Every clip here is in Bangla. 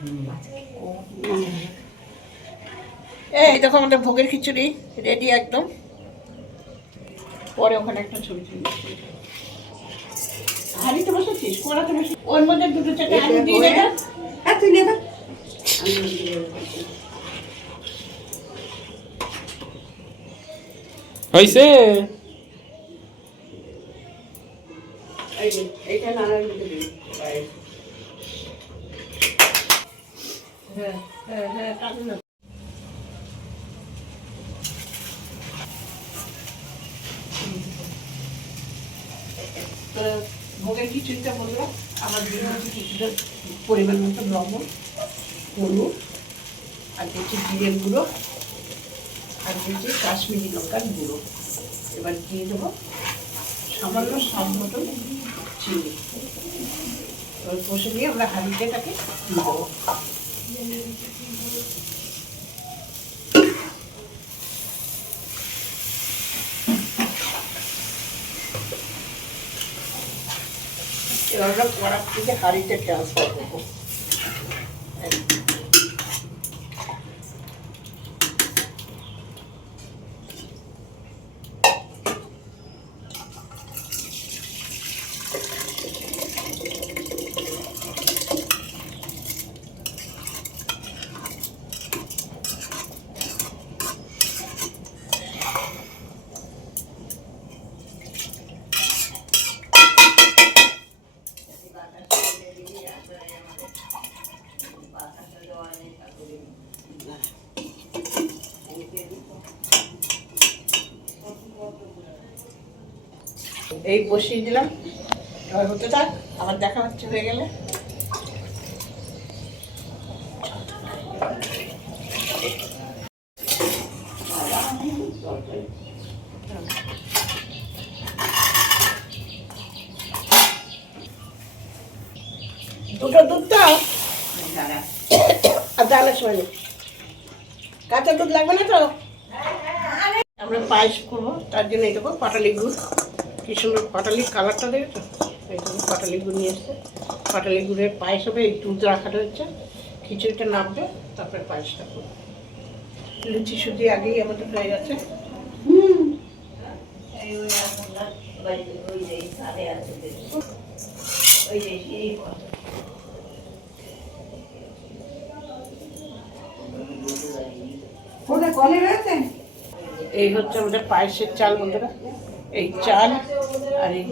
এই দেখো আমাদের ভোগের খিচুড়ি রেডি একদম। পরে ওখানে একটা ছবি তুলি। হাঁড়িতে বসাচ্ছিস, কড়াতে বসে ওর মধ্যে দুটো চারটে আলু দিয়ে দেবে। হ্যাঁ তুই নেবে। হয়েছে এইটা নানার মধ্যে দিবি। হ্যাঁ হ্যাঁ হ্যাঁ কাটুন না। ভোগের খিচুড়িটা বললো আমার খিচুড়িটা পরিমাণ মতো লবণ, হলুদ, আর দিচ্ছি জিরের গুঁড়ো, আর দিচ্ছি কাশ্মীরি লঙ্কার গুঁড়ো। এবার দিয়ে দেবো সামান্য স্বাদ মতো চিনি। এবার কষে দিয়ে আমরা হাঁড়িতে তাকে দিয়ে দেবো। এবার আমরা কড়া থেকে হাঁড়িতে ট্রান্সফার করবো। এই বসিয়ে দিলাম, এবার হতে থাক। আমার দেখা হচ্ছে হয়ে গেলে। দুটো দুধ দাও আর ডালের সময় কাঁচা দুধ লাগবে না তো। আমরা পায়েস করবো, তার জন্য এই দেবো পাটালি গুড়। কি সুন্দর পাটালির কালারটা দেখেছো? এই জন্য পাটালি গুড় নিয়ে এসছে। পাটালি গুড়ের পায়েস হবে। এই দুধ রাখাটা হচ্ছে, খিচুড়িটা নামবে, তারপরে পায়েসটা করবো। লুচি সুজি আগেই আমাদের হয়ে গেছে। এই হচ্ছে আমাদের পায়েসের চাল বন্ধুরা। এই চাল আর এই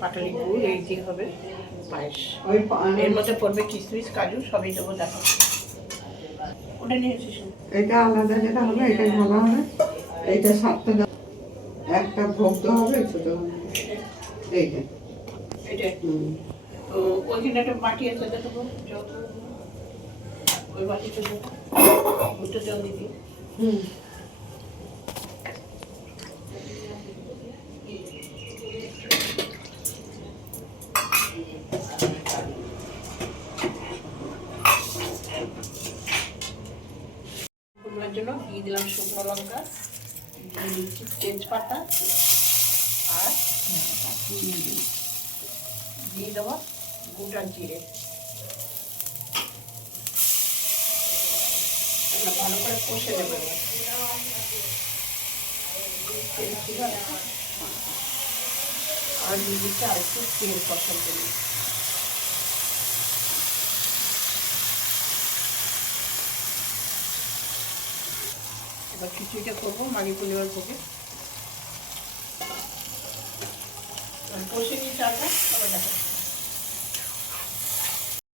পাটালি গুড়, এই দিয়ে হবে পায়েস। এর মধ্যে পড়বে কিশমিশ, কাজু, সবই দেবো। দেখো ওটা নিয়েছিস? এটা আলাদা যেটা হবে এটাই ভালো হবে। এইটা সাতটা একটা ভোগ তো হবে ছোট। এইটা এটা তো ওইখানে একটা বাটি আছে, দেখো যত ওই বাটিতে দুটো জল দিবি। জন্য দিয়ে দিলাম শুকনো লঙ্কা, দিয়ে দিচ্ছি তেজপাতা, আর দিয়ে দেবো গোটা জিরে। আমরা ভালো করে কষে দেবো। আর দিয়ে দিচ্ছি আর একটু তেল কষার জন্য। এবার খিচুড়িটা করবো মাঘী পূর্ণিমার ভোগে। কষে নিয়ে চালটা আবার দেখো।